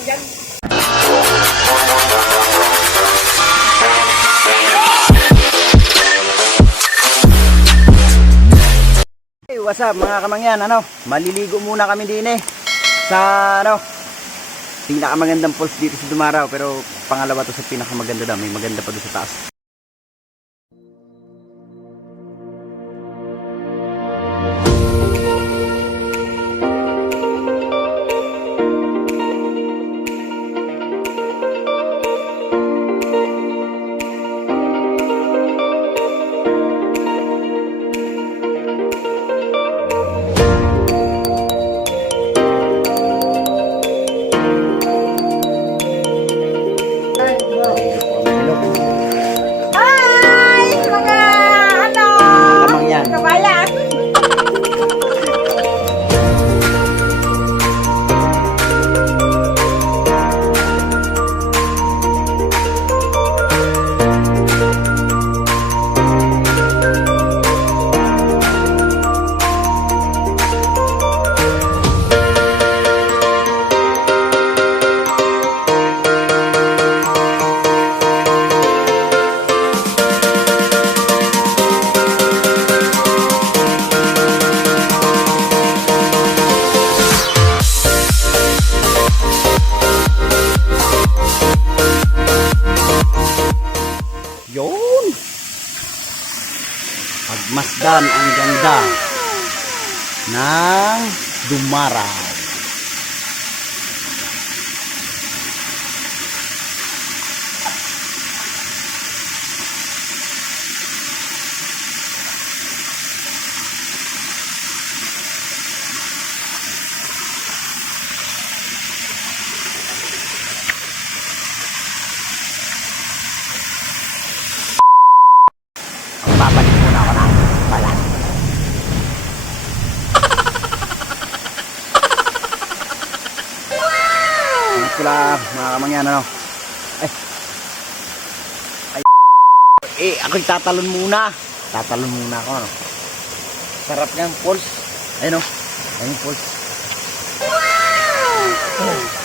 lang dyan. Hey, what's up mga kamangyan? Maliligo muna kami din sa pinakamagandang falls dito sa Dumaraw, pero pangalawa to sa pinakamaganda daw. May maganda pa doon sa taas. Yun! Pagmasdan ang ganda ng Dumaraw. Babalik muna ako ng balat. Wow! Ano sila mga kamangyan, ako'y tatalon muna. Tatalon muna ako, Sarap niyang falls. Ayun, ayun yung falls. Wow!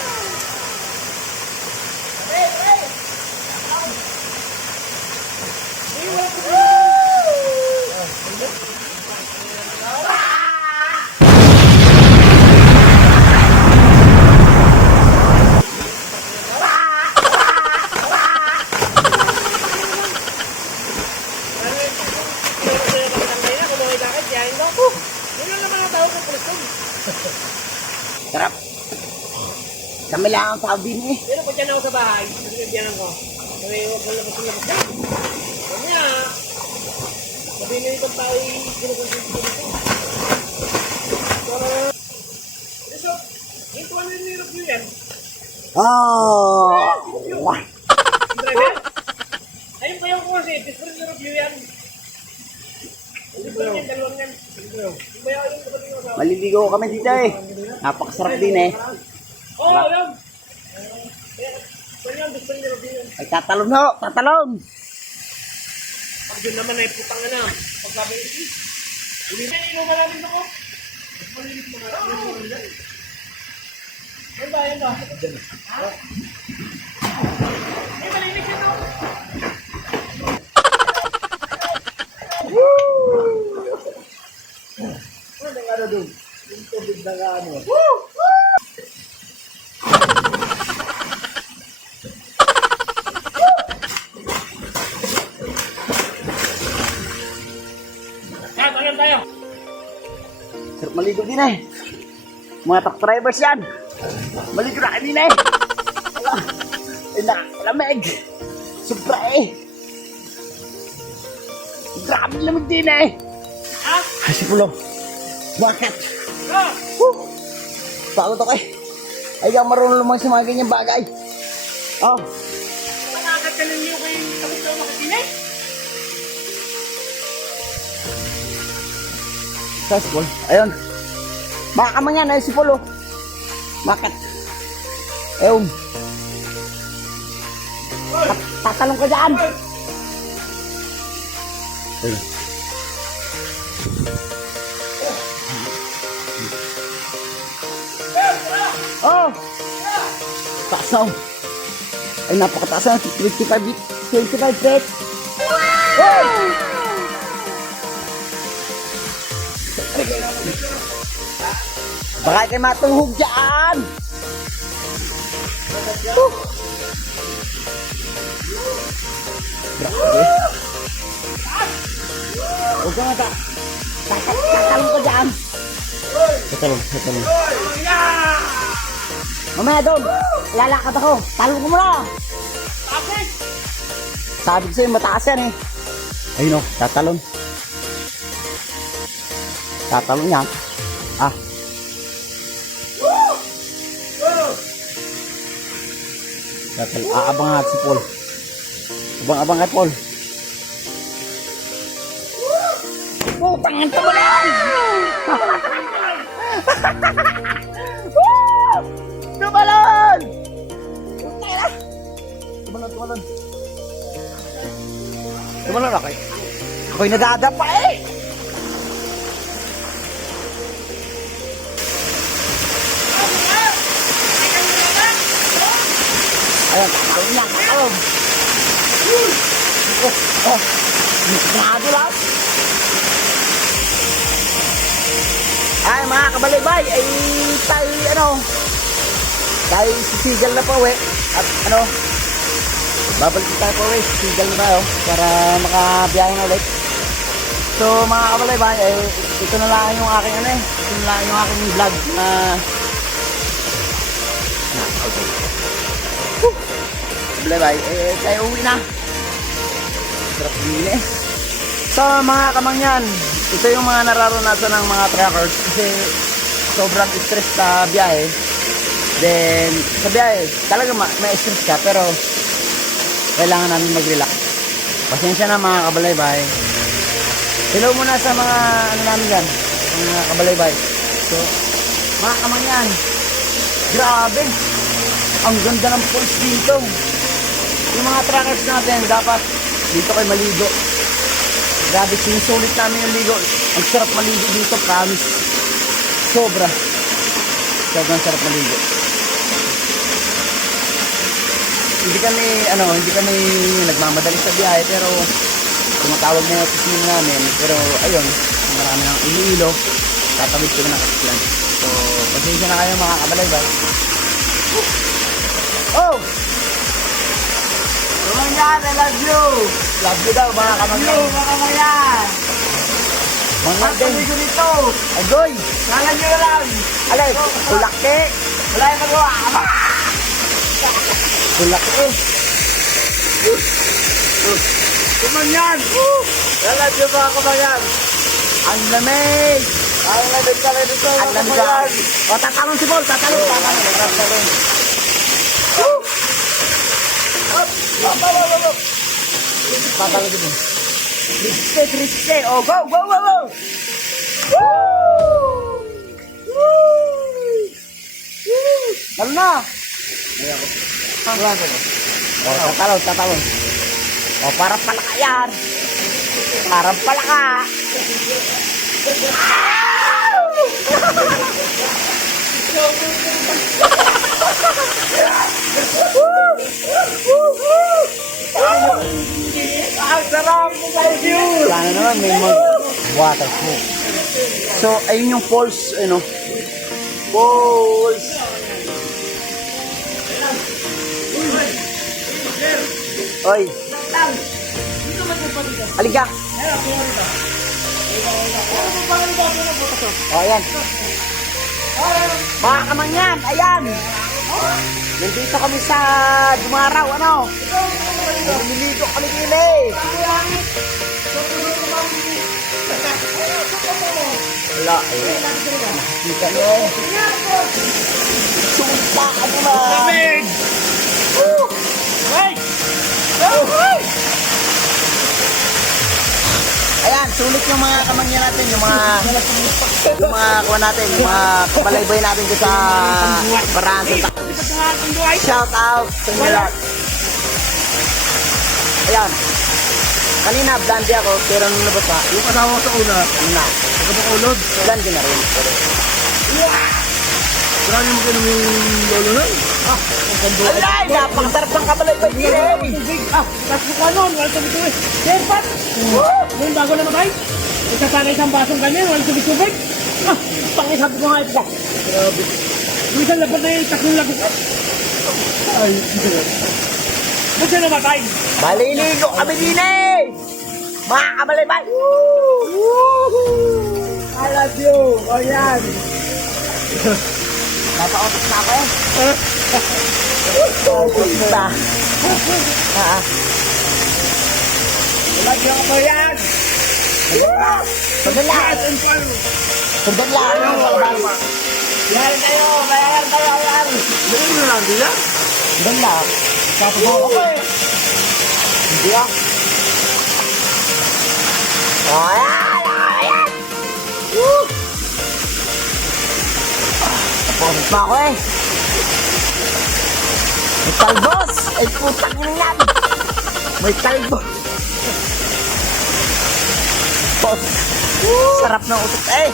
Sarap. Kami lang ang sabi ni. Pero pag dyan ako sa bahay, nagbibiyanan ko. Sabi, huwag mo labas dyan. Sabi niya, sabi niya itong tao ay ginukonsinti ko nito. So, ito ano yung nireview yan? Driver? Ayun pa yung ko kasi, different nireview yan. Different yan, dalawang yan. Maliligo kami dito Napakasarap din Oo, alam. Kaya gusto niyo review yan. Ay, tatalon ho! Tatalon! Pag yun naman ay putang na. Pag sabi ito, hindi na ilo malalim ako. Mas malilit mo na. Yan ba? Yan ba? Ha? Ay, malilit yan ako. Ano nga na doon? Yung tubig na nga ano. Ayan tayo. Sarap maligo din Mga truck drivers yan. Maligo na kami Lamig. Sobra Grabe lamig din Ha? Sipulo. Bakit? Ha? Pagod ako Ay, di ako marunong lumang sa mga ganyang bagay. Managat ka ninyo kayo tapos na makatinay? Sa school. Ayun. Baka man yan si Polo. Bakit? Ayun. Tatalong ka dyan. Ayun. Oh! Taas na, oh. Ay, napakataas na. 25 feet. Wow! Baka kayo matuhog dyan. Grabe. Huwag ka nga tatalong ko dyan. Tatalong. Mamaya doon, lalakad ako. Talong ko muna. Sabi ko sa'yo, mataas yan eh. Ayun o, tatalon. Tatalon yan. Ah. Tatalon. Aabang natin si Paul. Abang kay Paul. Putang ito mo lang! Tumalon! Tumalon ako eh. Ako'y nadadapa eh! Ayan, tatalon niya, tatalon! Nado lang! Ay, mga kabalaybay, ay tayo sisigal na po at babalik tayo po sisigal na tayo para makabiyahe na ulit. So mga kabalaybay, ay ito na lang yung aking ito na lang yung aking vlog na okay. Kabalaybay, tayo uwi na. Sarap din eh. So mga kamangyan, ito yung mga nararanasan ng mga truckers kasi sobrang stress sa biyahe. Then sa biyahe talaga may stress ka pero kailangan namin mag-relax. Pasensya na mga kabalaybay. Hello muna sa mga namin yan, mga kabalaybay. So mga kamangyan, grabe, ang ganda ng pulse dito. Yung mga truckers natin dapat dito kayo maligo. Grabe, sinusulit namin yung ligo. Ang sarap maligo dito, promise. Sobrang sarap maligo. Hindi kami nagmamadali sa biyahe, pero tumatawag na yung opisina namin. Pero ayun, marami ng Iloilo, tatawid ko na ng Kaslan. So, pasensya na kayo mga kabalaybay. Oh! Kamangyan, I love you! Love you daw mga kamangyan. Love you mga kamangyan! Mga kamigo nito! Agoy! Kala nyo na lang! Alay! Kulaki! Wala yung magawa! Kulaki! Kamangyan! I love you mga kamangyan! Ang lamig! Ang lamig ka rin dito mga kamangyan! O tatalong si Paul! Tatalong! Tatalong! Tatalong si Paul! Rispe! Oh, go! Talo na! Oh, tatalong. Oh, parang palaka yan. Parang palaka. Ang sarap! Thank you! Sana naman may mag-waterproof. So, ayun yung falls, falls. Oy! Aliga! O, ayan. Mga kamangyan, ayan! Nandito kami sa Dumaraw, Lumilito kami kili! Wala, nakikita nyo. Sumpa ka naman! Lamig! Ayan, sulit yung mga kamangyan natin, yung mga kuha natin, yung mga kabalaybay natin dito sa Barahan. Shout out sa inyo lahat. Ayan. Kanina, blandi ako, pero nung labas pa, yung kasama ko sa una, ano na? Nagkabakulod? Blandi na rin. Pero, yung mga kuha natin, yung mga kabalaybay natin dito sa Barahan. Shout out sa inyo lahat. Ayan. Kanina, blandi ako, pero nung labas pa, yung kasama ko sa una, ano na? Nagkabakulod? Blandi na rin. Pero, yung mga kuha natin, yung mga kabalaybay natin dito sa Barahan. Marami mo kinom yung lolo nun. Alay, napakasarap ng kabalay-bay din eh. Tubig. Tapos ko nun, walang tubig-tubig. Sirpat! Ngayon bago namatay, nagsasanay isang basong ganyan, walang tubig-tubig. Pangisabi ko nga ito. Grabe. Yung isang labat na yung tatlong lagot. Ay, ba't siya namatay? Maliligo kami din eh. Mga kabalay-bay. I love you. O yan. Napautot na ako eh. Puta. Lagyan mo yan. Sandali lang. Sandali lang. Yan kayo. Yan kayo. Yan. Dali mo lang. Di lang. Sandali lang. Papabaw ko eh. Hindi ah. Ayan! Ayan! Woo! Napautot na ako eh. May talbos! Ay putang ina yan! May talbos! Sarap ng utot eh!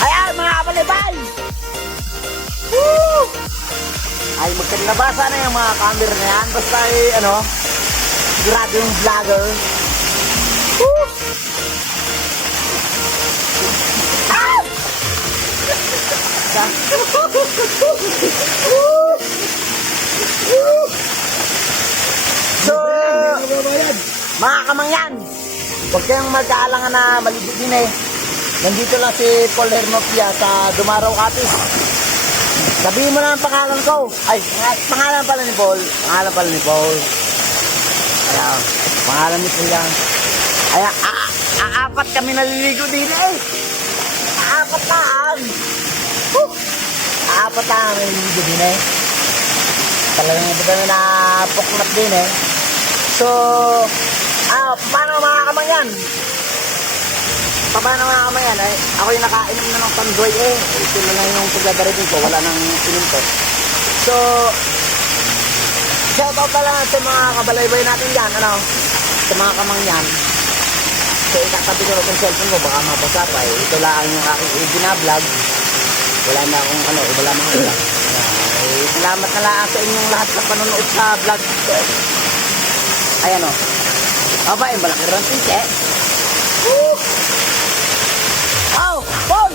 Ayan mga kabalibay! Woo! Ay magkanlabasa na yung mga camera na yan. Basta ay ano, sigurado yung vlogger. Woo! Ah! So, mga kamangyan, huwag kayong mag-aalangan na maligo din eh. Nandito lang si Paul Hermopia sa Dumaraw Capiz. Sabihin mo na ang pangalan ko. Ay, pangalan pala ni Paul. Pangalan pala ni Paul. Ayan, pangalan ni Paul yan. Ayan, apat kami naliligo din eh. Apat lang. Apat lang kami naliligo din eh. Talagang hindi kami napuknat din eh. So, paano mga kamangyan? Paano mga kamangyan? Ay, ako yung nakainom na ng Tanduay eh. Ito na lang yung pagdadaritin ko. Wala nang inom to. So, shoutout na lang sa mga kabalaybay natin dyan. Ano? Sa mga kamangyan. So, itatabi ko rin yung cellphone mo. Baka mabasa pa eh. Ito lang yung aking ibinablog. Wala na akong ano. Wala na akong vlog. Salamat na lang sa inyong lahat sa panonood sa vlog. Ayan o. Aba, yung malaki rin tinte. Oh, Paul!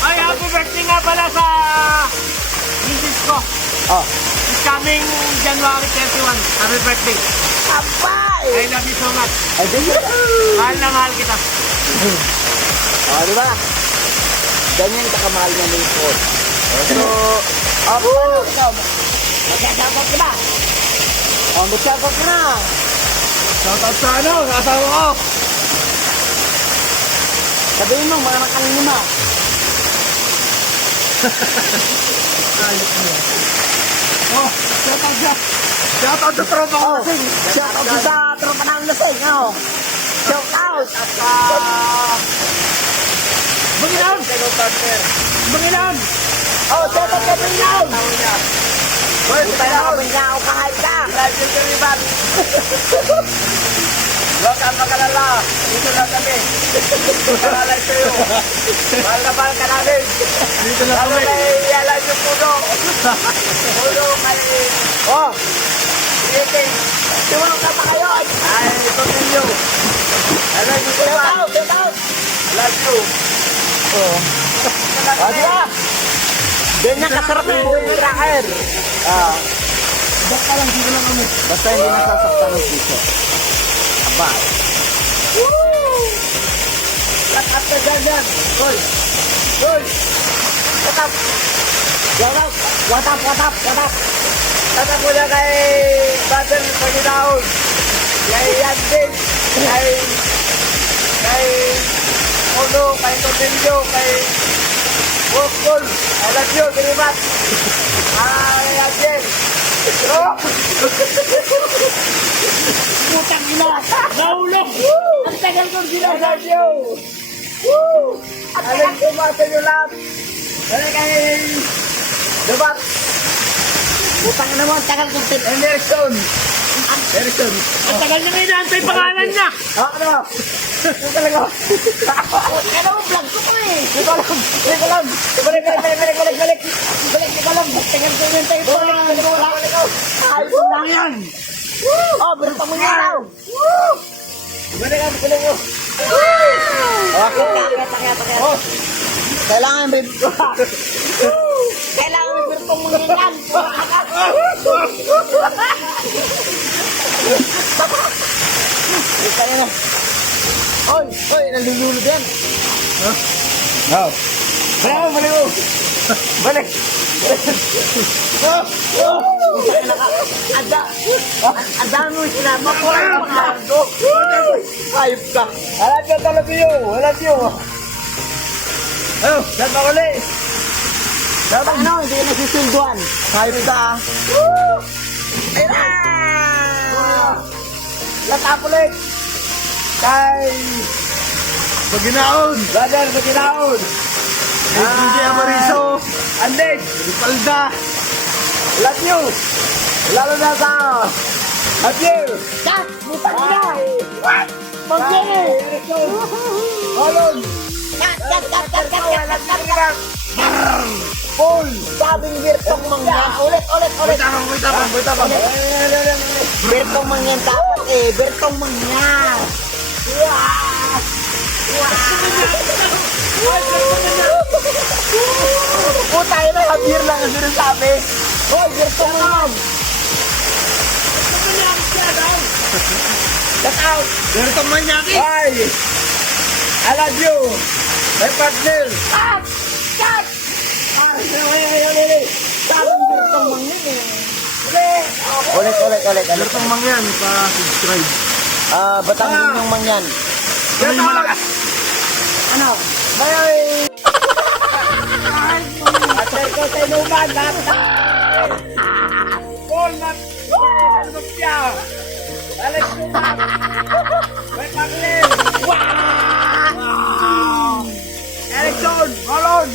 Ay, happy birthday nga pala sa misis ko. Oh, It's coming January 31. Happy birthday. abay! I love you so much. Ay, di ba? Mahal na mahal kita. Oh, di ba? Ganyan kakamahal niya ng Paul. So, paano ikaw? Magkasabot ka ba? Oh, magkasabot ka na. Shoutout sa ano, sa asawa ko. Sabihin mo, mga nakalima. Oh, shoutout siya. Shoutout sa tropa ko. Oh, shoutout din sa tropa ng lasing. Oh, shoutout. At, Bangilan! Bangilan! oh, shoutout ka Binglaw. Buta na ka Binglaw, kahit ka. Live yung kariban. Huwag kang makalala. Dito lang kami. Makalala sa'yo. Mahal ka namin. Dito lang kami. Lalo kay Alan yung puno. Puno kay... Oh, Meeting. tumulong ka pa kayo. Ay, ito ninyo. Ano yung kariban? Shoutout. Love you. Oh, oh, di ba? Ganyan kasarap yung cracker. Ah, Baka lang, dito lang kami. basta hindi nasasaktan ng piso. Aba. Lock up na dyan. Hoy. Hoy. What up? What up? What up? What up? What up? Tatak mo na kay Battle Paginaon. Kay Yandin. Kay Uno. Kay Tonillo. Kay Wolfball. I love you, Girimat. Kay Yandin. Oh! Putang ina! Naulog! Ang tagal kong sinasad you! Woo! Alam ko ba sa inyo lahat? Ano kay... Dapat! Putang ina mo, ang tagal kong tip. Emerson! Emerson! Ang tagal na may naantay pangalan niya! Ano? Ito talaga. Kaya mo, vlog ko eh. Hindi ko alam. Hindi ko alam. Balik. Balik, di ko lang. Tingnan ko yung tayo. Balik. Ayos lang yan. Oh, berita mo niya raw. Balik mo. Okay. Kaya. Oh. Kailangan babe ko. Kailangan may berita mo niya yan. Kaya na. Oy, nalululod yan. Huh? No. Balik. Ada mo sila. Mapulang mo na. Ayop ka. Alam you. Oh, dan pa ulit. Ano, hindi na sisilduan. Ayop ka. Ayun na! Latapulit. Kay Baginaon. Brother, Baginaon. DJ Amariso. Andek. Ripalda. Love you. Lalo na sa love you. Kat! Butang na! Mag-gini! Holon. Kat! Paul. Sabing birtong mangyan. Ulit. Wait tapang. Birtong mangyan dapat eh. Birtong mangyan. Puta, yun na. Beer lang ang sinasabi. Hoy, birtong mangyan. Get out. Bertong Manyaki. Hi. I love you. My partner. Kat! Sabing birtong mangyan eh. Ulit. Bertong Mangyan, pa-subscribe. Batang yung Mangyan. Ano yung malakas? Ano? Bye! Ater ko sa inuman. Paul, ano siya? Alex Numan. My partner. Erickson, Malon.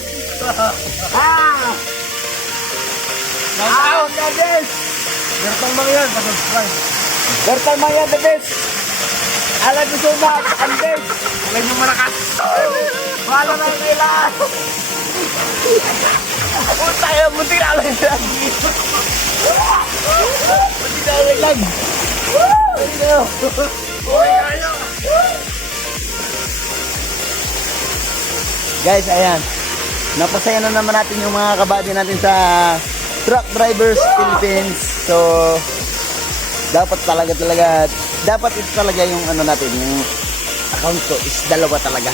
Out, the best. Bertong Mangyan, pa-subscribe. Bertong Mangyan, the best. Alam mo sumat, ang best. Alam yung malakas. Wala na yung kailangan. Puta yun, munti na lang lagi. Munti na lang lagi. Munti na lang. Guys, ayan. Napasaya na naman natin yung mga kabady natin sa Truck Drivers Philippines. So, dapat ito talaga yung ano natin, yung account ko is dalawa talaga.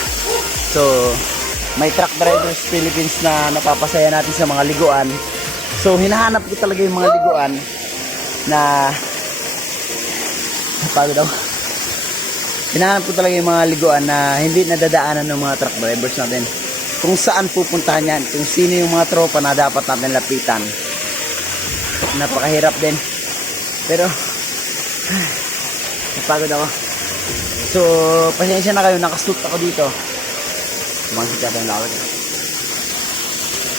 So, may Truck Drivers Philippines na napapasaya natin sa mga liguan. So, hinahanap ko talaga yung mga liguan na napagod ako. Hinahanap ko talaga yung mga liguan na hindi nadadaanan ng mga truck drivers natin. Kung saan pupuntahan yan, kung sino yung mga tropa na dapat natin lapitan. Napakahirap din. Pero, napagod ako. So, pasensya na kayo, nakasuit ako dito. Mangsit natin yung lawag.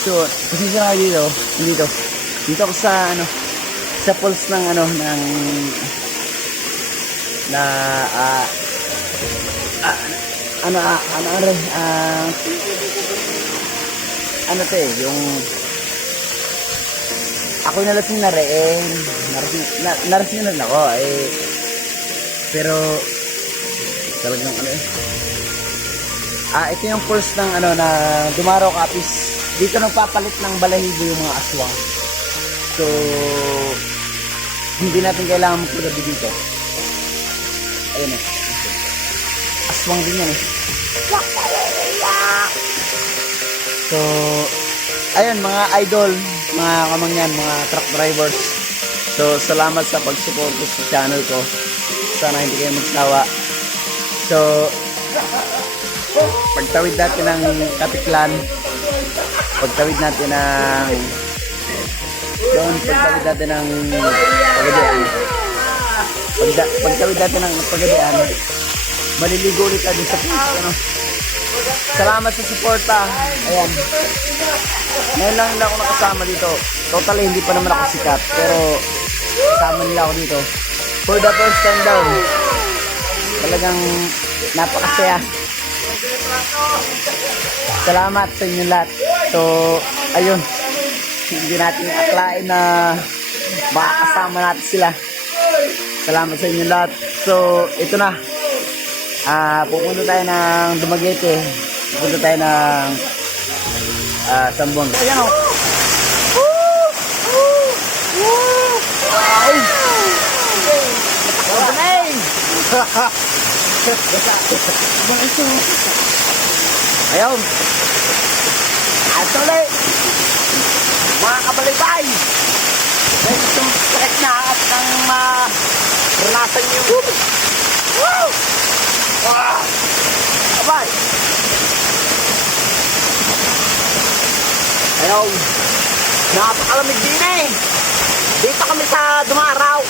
So, pasensya na kayo dito. Dito ako sa, sa pulse ng, yung ako nalasing na rin, nalasing na rin ako pero talagang ito yung pulse ng na Dumaro Capiz. Dito nagpapalit ng balahibo yung mga aswang, so hindi natin kailangan magpagabi dito. Ayun aswang din yan So, ayun mga idol, mga kamangyan, mga truck drivers. So, salamat sa pag-support sa channel ko. Sana hindi kayo magsawa. So, pagtawid natin ng Katiklan, pagtawid natin ng Pagadian. Pagtawid natin ng Pagadian, maliligo ulit tayo sa Salamat sa suporta. Ayan. Ngayon lang nila ako nakasama dito. Totally hindi pa naman ako sikat, pero kasama nila ako dito. For the first time daw. Talagang napakasaya. Salamat sa inyo lahat. So, ayun. Hindi natin aklain na makakasama natin sila. Salamat sa inyo lahat. So, ito na. Pupunta tayo ng Dumaguete. Pupunta tayo ng Sambon. Ayan o. Wow! Ayun. At ulit. Mga kabalibay. May itong trek na at ng maranasan niyo. Woo! Wow! Abay! Ayun. Napakalamig din eh. Dito kami sa Dumaraw.